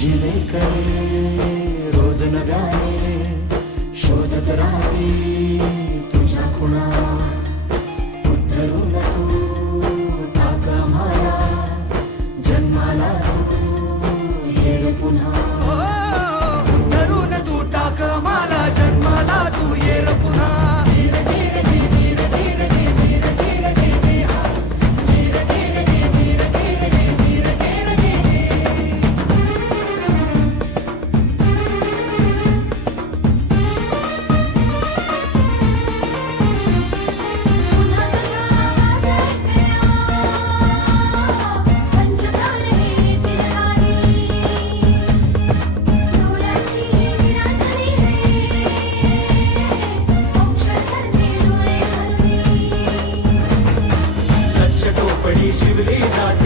जिवे करे रोज नव्याने civilization.